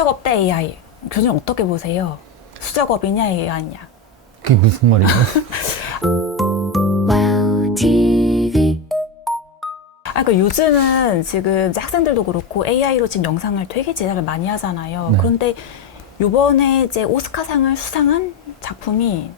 수작업 대 AI. 교수님 어떻게 보세요? 수작업이냐 AI냐? 그게 무슨 말이에요? 그 요즘은 지금 이제 학생들도 그렇고 AI로 지금 영상을 되게 제작을 많이 하잖아요. 네. 그런데 요번에 이제 오스카상을 수상한 작품이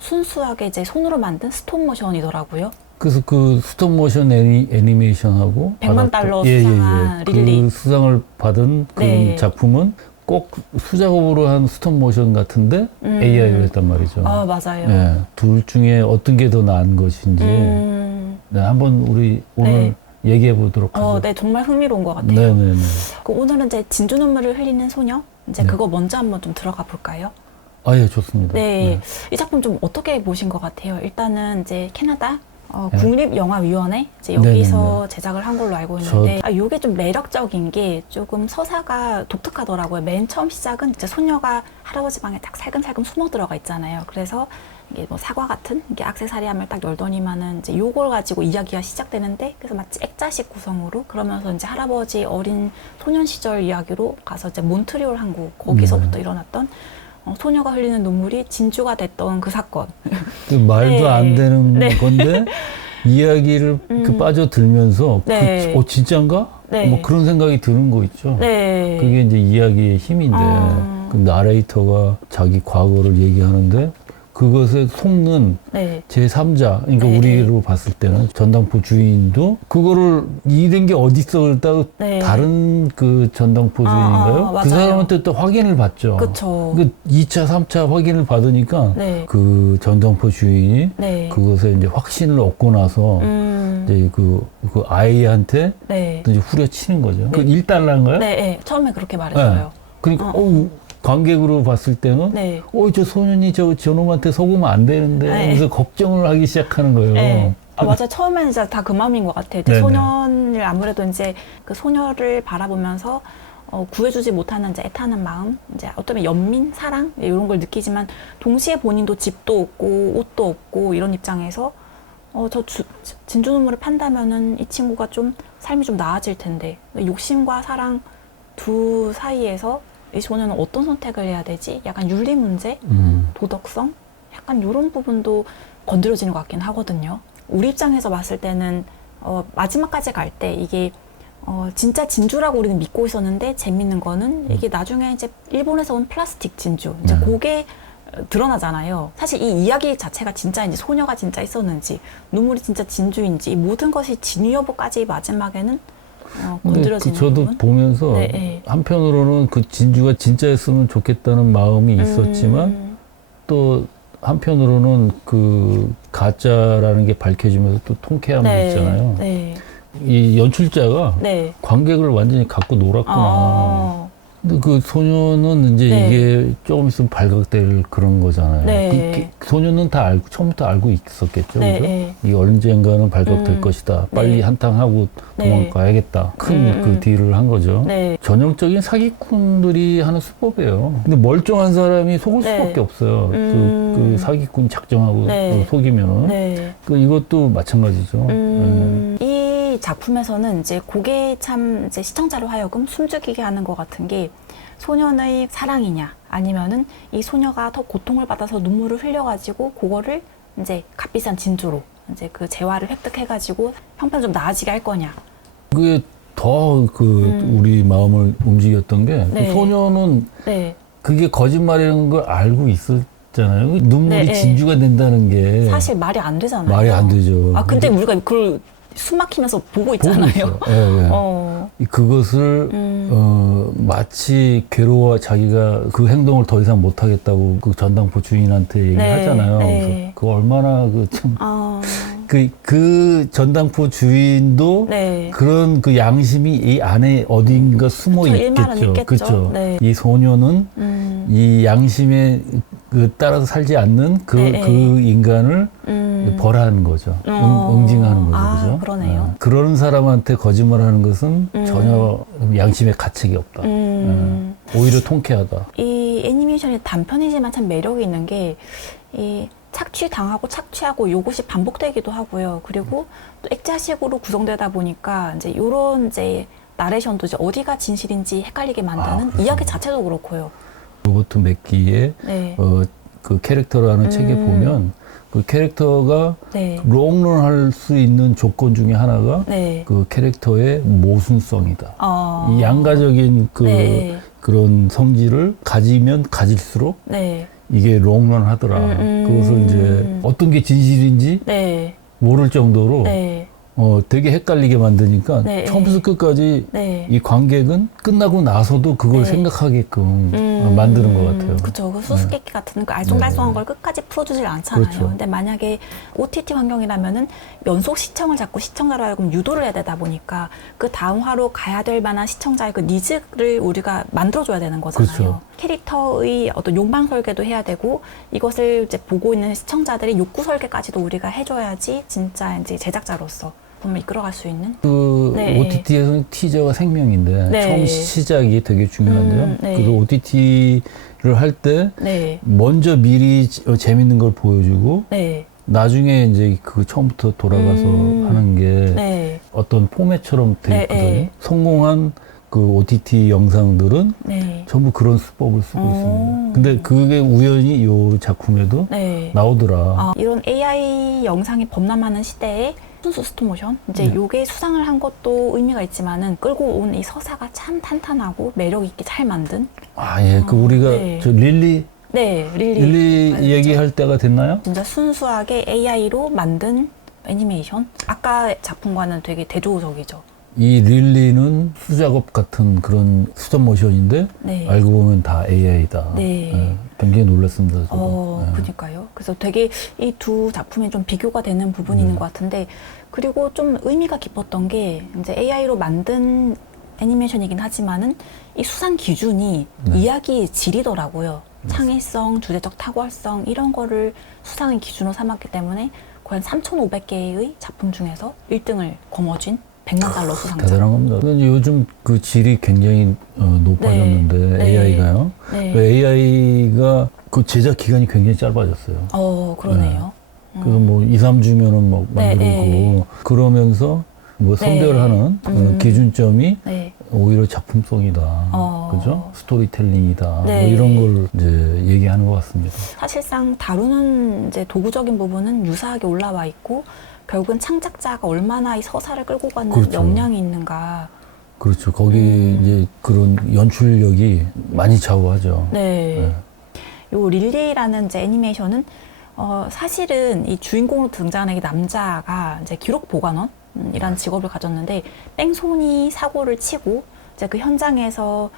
순수하게 이제 손으로 만든 스톱모션이더라고요. 그래서 그 스톱모션 애니메이션하고 100만 달러 수상한 릴리. 그 수상을 받은 그 네. 작품은 꼭 수작업으로 한 스톱모션 같은데 AI로 했단 말이죠. 아, 맞아요. 네, 둘 중에 어떤 게 더 나은 것인지 네, 한번 우리 오늘 네. 얘기해 보도록 하죠. 네, 정말 흥미로운 것 같아요. 네네네. 오늘은 이제 진주 눈물을 흘리는 소녀, 이제 네. 그거 먼저 한번 좀 들어가 볼까요? 아, 예, 좋습니다. 네, 이 작품 좀 어떻게 보신 것 같아요? 일단은 이제 캐나다 네. 국립영화위원회 이제 여기서 네네네. 제작을 한 걸로 알고 있는데, 이게 좀 매력적인 게 조금 서사가 독특하더라고요. 맨 처음 시작은 이제 소녀가 할아버지 방에 딱 살금살금 숨어 들어가 있잖아요. 그래서 이게 뭐 사과 같은 이게 액세서리함을 딱 열더니만은 이제 요걸 가지고 이야기가 시작되는데, 그래서 마치 액자식 구성으로 그러면서 이제 할아버지 어린 소년 시절 이야기로 가서 이제 몬트리올 항구 거기서부터 일어났던 소녀가 흘리는 눈물이 진주가 됐던 그 사건. 그 말도 네. 안 되는 네. 건데 이야기를 그 빠져들면서 네. 진짠가? 네. 뭐 그런 생각이 드는 거 있죠. 네. 그게 이제 이야기의 힘인데 그 나레이터가 자기 과거를 얘기하는데 그것에 속는 네. 제3자, 그러니까 네. 우리로 봤을 때는 전당포 주인도 그거를 이런 게 어딨어 그랬다가 네. 다른 그 전당포 주인인가요? 맞아요. 그 사람한테 또 확인을 받죠. 그쵸. 그 2차, 3차 확인을 받으니까 네. 그 전당포 주인이 네. 그것에 이제 확신을 얻고 나서 이제 그 아이한테 네. 또 이제 후려치는 거죠. 그 1달러인가요? 네. 네. 처음에 그렇게 말했어요. 그러니까 관객으로 봤을 때는 네. 저 소년이 저놈한테 속으면 안 되는데 네. 그래서 걱정을 하기 시작하는 거예요. 네. 맞아요. 처음에는 이제 다 그 마음인 것 같아요. 이제 네네. 소년을 아무래도 이제 그 소녀를 바라보면서 구해주지 못하는 이제 애타는 마음, 이제 어쩌면 연민, 사랑 이런 걸 느끼지만 동시에 본인도 집도 없고 옷도 없고 이런 입장에서 진주 눈물을 판다면은 이 친구가 좀 삶이 좀 나아질 텐데 욕심과 사랑 두 사이에서 이 소녀는 어떤 선택을 해야 되지? 약간 윤리 문제, 도덕성, 약간 이런 부분도 건드려지는 것 같긴 하거든요. 우리 입장에서 봤을 때는 마지막까지 갈 때 이게 진짜 진주라고 우리는 믿고 있었는데 재밌는 거는 이게 나중에 이제 일본에서 온 플라스틱 진주 이제 그게 드러나잖아요. 사실 이 이야기 자체가 진짜인지 소녀가 진짜 있었는지 눈물이 진짜 진주인지 이 모든 것이 진위 여부까지 마지막에는 근데 건드려지는 저도 부분? 보면서 네, 네. 한편으로는 그 진주가 진짜였으면 좋겠다는 마음이 있었지만 또 한편으로는 그 가짜라는 게 밝혀지면서 또 통쾌함도 있잖아요. 네. 이 연출자가 네. 관객을 완전히 갖고 놀았구나. 근데 그 소녀는 이제 네. 이게 조금 있으면 발각될 그런 거잖아요. 네. 그 소녀는 다 알고, 처음부터 알고 있었겠죠. 네, 그죠? 네. 이 언젠가는 발각될 것이다. 빨리 네. 한탕하고 네. 도망가야겠다. 큰 그 딜을 한 거죠. 네. 전형적인 사기꾼들이 하는 수법이에요. 근데 멀쩡한 사람이 속을 네. 수밖에 없어요. 그 사기꾼 작정하고 네. 속이면은. 네. 이것도 마찬가지죠. 이 작품에서는 이제 그게 참 이제 시청자로 하여금 숨죽이게 하는 것 같은 게 소년의 사랑이냐 아니면은 이 소녀가 더 고통을 받아서 눈물을 흘려가지고 그거를 이제 값비싼 진주로 이제 그 재화를 획득해가지고 형편 좀 나아지게 할 거냐. 그게 더 우리 마음을 움직였던 게 네. 그 소녀는 네. 그게 거짓말이라는 걸 알고 있었잖아요. 눈물이 네, 진주가 된다는 게 사실 말이 안 되잖아요. 말이 안 되죠. 근데 우리가 그걸 숨 막히면서 보고 보고 있잖아요. 있어요. 예, 예. 그것을 마치 자기가 그 행동을 더 이상 못 하겠다고 그 전당포 주인한테 얘기하잖아요. 네. 그래서 그 얼마나 어, 그 전당포 주인도 네. 그런 그 양심이 이 안에 어딘가 숨어 그쵸, 일말은 있겠죠. 있겠죠. 그렇죠. 네. 이 소녀는 이 양심에 따라서 살지 않는 그 인간을 벌하는 거죠. 응징하는 거죠. 그죠? 그러네요. 그런 사람한테 거짓말하는 것은 전혀 양심에 가책이 없다. 오히려 통쾌하다. 이 애니메이션이 단편이지만 참 매력이 있는 게 이 착취당하고 착취하고 요것이 반복되기도 하고요. 그리고 또 액자식으로 구성되다 보니까 이제 요런 이제 나레이션도 이제 어디가 진실인지 헷갈리게 만드는 그렇죠. 이야기 자체도 그렇고요. 로버트 맥기의 네. 그 캐릭터라는 책에 보면 그 캐릭터가 네. 롱런 할 수 있는 조건 중에 하나가 네. 그 캐릭터의 모순성이다. 이 양가적인 네. 그런 성질을 가지면 가질수록 네. 이게 롱런 하더라. 그것을 이제 어떤 게 진실인지 네. 모를 정도로 네. 되게 헷갈리게 만드니까 네. 처음부터 끝까지 네. 이 관객은 끝나고 나서도 그걸 네. 생각하게끔 만드는 것 같아요. 그렇죠. 그 수수께끼 같은 그 알쏭달쏭한 걸 끝까지 풀어주질 않잖아요. 그렇죠. 근데 만약에 OTT 환경이라면은 연속 시청을 자꾸 시청자로 하여금 유도를 해야 되다 보니까 그 다음 화로 가야 될 만한 시청자의 그 니즈를 우리가 만들어줘야 되는 거잖아요. 그렇죠. 캐릭터의 어떤 욕망 설계도 해야 되고 이것을 이제 보고 있는 시청자들의 욕구 설계까지도 우리가 해줘야지 진짜 이제 제작자로서 분명 이끌어갈 수 있는. 네. OTT에서는 티저가 생명인데 네. 처음 시작이 되게 중요한데요. 네. 그래서 OTT를 할 때 네. 먼저 미리 재밌는 걸 보여주고 네. 나중에 이제 그 처음부터 돌아가서 하는 게 네. 어떤 포맷처럼 돼 네, 있거든요. 네. 성공한 그 OTT 영상들은 네. 전부 그런 수법을 쓰고 있습니다. 근데 그게 우연히 이 작품에도 네. 나오더라. 이런 AI 영상이 범람하는 시대에 순수 스톱모션 이제 네. 요게 수상을 한 것도 의미가 있지만은 끌고 온 이 서사가 참 탄탄하고 매력 있게 잘 만든. 예. 그 우리가 네. 저 릴리 네, 릴리 맞죠. 얘기할 때가 됐나요? 진짜 순수하게 AI로 만든 애니메이션. 아까 작품과는 되게 대조적이죠. 이 릴리는 수작업 같은 그런 스톱 모션인데 네. 알고 보면 다 AI다. 네. 굉장히 놀랐습니다. 저도. 그러니까요. 그래서 되게 이 두 작품이 좀 비교가 되는 부분이 있는 것 같은데, 그리고 좀 의미가 깊었던 게 이제 AI로 만든 애니메이션이긴 하지만은 이 수상 기준이 이야기의 질이더라고요. 창의성, 주제적 탁월성 이런 거를 수상의 기준으로 삼았기 때문에 거의 3,500개의 작품 중에서 1등을 거머쥔 100만 달러 수상자. 대단한 겁니다. 근데 요즘 그 질이 굉장히 높아졌는데 네. AI가요. 네. AI가 그 제작 기간이 굉장히 짧아졌어요. 그러네요. 그래서 뭐 2, 3주면은 뭐 네, 만들고 네. 그러면서 뭐 선별하는 기준점이 네. 오히려 작품성이다. 그죠? 스토리텔링이다. 네. 뭐 이런 걸 이제 얘기하는 것 같습니다. 사실상 다루는 이제 도구적인 부분은 유사하게 올라와 있고 결국은 창작자가 얼마나 이 서사를 끌고 가는 그렇죠. 역량이 있는가. 그렇죠. 거기 이제 그런 연출력이 많이 좌우하죠. 네. 요 릴리라는 이제 애니메이션은 사실은 이 주인공으로 등장하는 이 남자가 이제 기록 보관원이라는 직업을 가졌는데 뺑소니 사고를 치고 이제 그 현장에서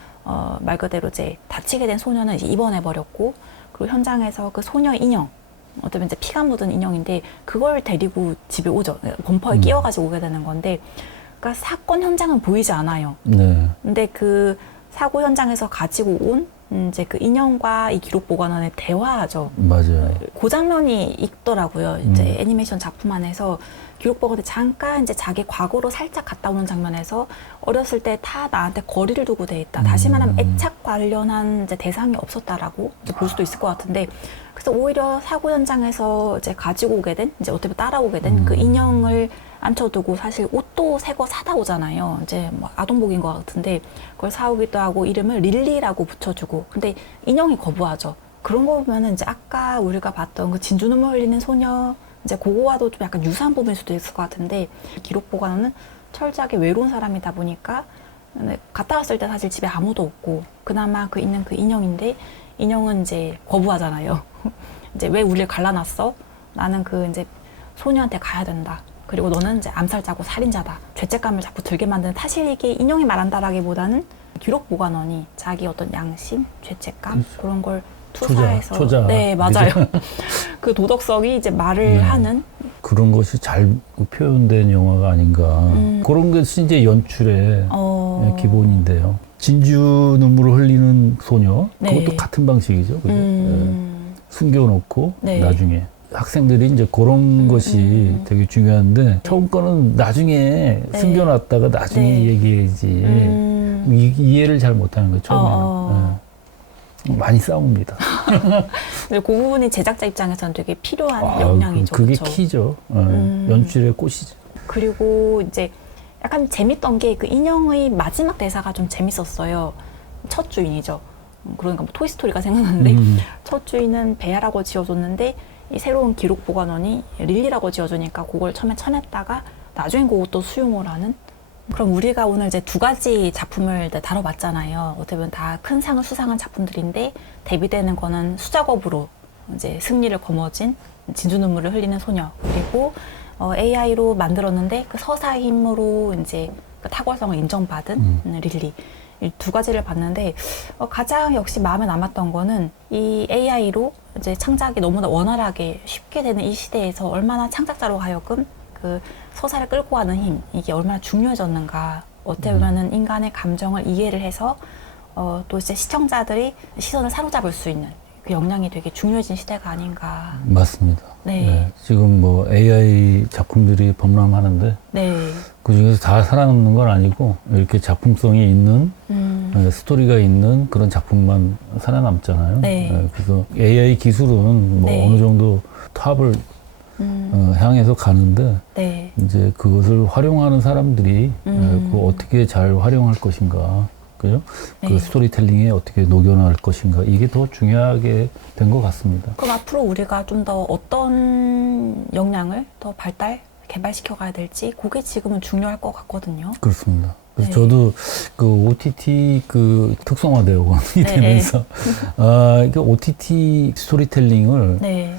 말 그대로 이제 다치게 된 소녀는 이제 입원해 버렸고, 그리고 현장에서 그 소녀 인형, 어쩌면 이제 피가 묻은 인형인데 그걸 데리고 집에 오죠. 범퍼에 끼워가지고 오게 되는 건데, 그러니까 사건 현장은 보이지 않아요. 네. 근데 그 사고 현장에서 가지고 온 이제 그 인형과 이 기록 보관원의 대화하죠. 맞아요. 그 장면이 있더라고요. 이제 애니메이션 작품 안에서 기록 보관원이 잠깐 이제 자기 과거로 살짝 갔다 오는 장면에서 어렸을 때 다 나한테 거리를 두고 돼 있다. 다시 말하면 애착 관련한 이제 대상이 없었다라고 이제 볼 수도 있을 것 같은데, 그래서 오히려 사고 현장에서 이제 가지고 오게 된, 이제 어떻게 보면 따라오게 된 그 인형을 앉혀두고 사실 옷도 새 거 사다 오잖아요. 이제 뭐 아동복인 것 같은데 그걸 사오기도 하고 이름을 릴리라고 붙여주고, 근데 인형이 거부하죠. 그런 거 보면은 이제 아까 우리가 봤던 그 진주 눈물 흘리는 소녀, 이제 그거와도 좀 약간 유사한 부분일 수도 있을 것 같은데, 기록 보관원은 철저하게 외로운 사람이다 보니까 갔다 왔을 때 사실 집에 아무도 없고 그나마 그 있는 그 인형인데, 인형은 이제 거부하잖아요. 이제 왜 우리를 갈라놨어? 나는 그 이제 소녀한테 가야 된다. 그리고 너는 이제 암살자고 살인자다. 죄책감을 자꾸 들게 만드는, 사실 이게 인형이 말한다라기보다는 기록 보관원이 자기 어떤 양심, 죄책감 그런 걸 투사해서 초자. 네, 맞아요. 그 도덕성이 이제 말을 하는 그런 것이 잘 표현된 영화가 아닌가. 그런 것이 이제 연출의 기본인데요. 진주 눈물을 흘리는 소녀, 네. 그것도 같은 방식이죠. 그죠? 숨겨놓고 나중에 학생들이 이제 그런 것이 되게 중요한데, 처음 거는 나중에 숨겨놨다가 나중에 얘기해야지. 이해를 잘 못하는 거예요, 처음에는. 많이 싸웁니다. 그 부분이 제작자 입장에서는 되게 필요한 역량이죠. 그게 그렇죠? 키죠. 연출의 꽃이죠. 그리고 이제 약간 재밌던 게 그 인형의 마지막 대사가 좀 재밌었어요. 첫 주인이죠. 그러니까 뭐 토이스토리가 생각나는데 첫 주인은 베아라고 지어줬는데 이 새로운 기록 보관원이 릴리라고 지어주니까 그걸 처음에 쳐냈다가 나중엔 그것도 수용을 하는. 그럼 우리가 오늘 이제 두 가지 작품을 다뤄봤잖아요. 어떻게 보면 다 큰 상을 수상한 작품들인데 대비되는 거는 수작업으로 이제 승리를 거머쥔 진주 눈물을 흘리는 소녀, 그리고 AI로 만들었는데 그 서사의 힘으로 이제 그 탁월성을 인정받은 릴리. 이 두 가지를 봤는데 가장 역시 마음에 남았던 거는 이 AI로 이제 창작이 너무나 원활하게 쉽게 되는 이 시대에서 얼마나 창작자로 하여금 그 서사를 끌고 가는 힘, 이게 얼마나 중요해졌는가. 어떻게 보면은 인간의 감정을 이해를 해서 또 이제 시청자들이 시선을 사로잡을 수 있는 그 역량이 되게 중요해진 시대가 아닌가. 맞습니다. 네. 네. 지금 뭐 AI 작품들이 범람하는데 네. 그 중에서 다 살아남는 건 아니고 이렇게 작품성이 있는 스토리가 있는 그런 작품만 살아남잖아요. 네. 네, 그래서 AI 기술은 뭐 네. 어느 정도 탑을 향해서 가는데 네. 이제 그것을 활용하는 사람들이 그거 어떻게 잘 활용할 것인가, 그죠? 네. 그 스토리텔링에 어떻게 녹여낼 것인가, 이게 더 중요하게 된 것 같습니다. 그럼 앞으로 우리가 좀 더 어떤 역량을 더 개발시켜 가야 될지 그게 지금은 중요할 것 같거든요. 그렇습니다. 그래서 네. 저도 그 OTT 그 특성화되고 네. 되면서 이게 OTT 스토리텔링을 네.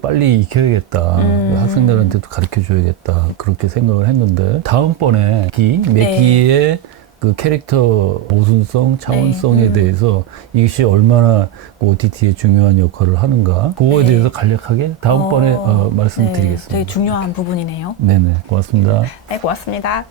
빨리 익혀야겠다. 학생들한테도 가르쳐 줘야겠다. 그렇게 생각을 했는데 다음번에 매기의 그 캐릭터 모순성, 차원성에 대해서 이것이 얼마나 그 OTT에 중요한 역할을 하는가, 그거에 대해서 간략하게 다음번에 말씀드리겠습니다. 되게 중요한 부분이네요. 네네, 고맙습니다. 네, 고맙습니다.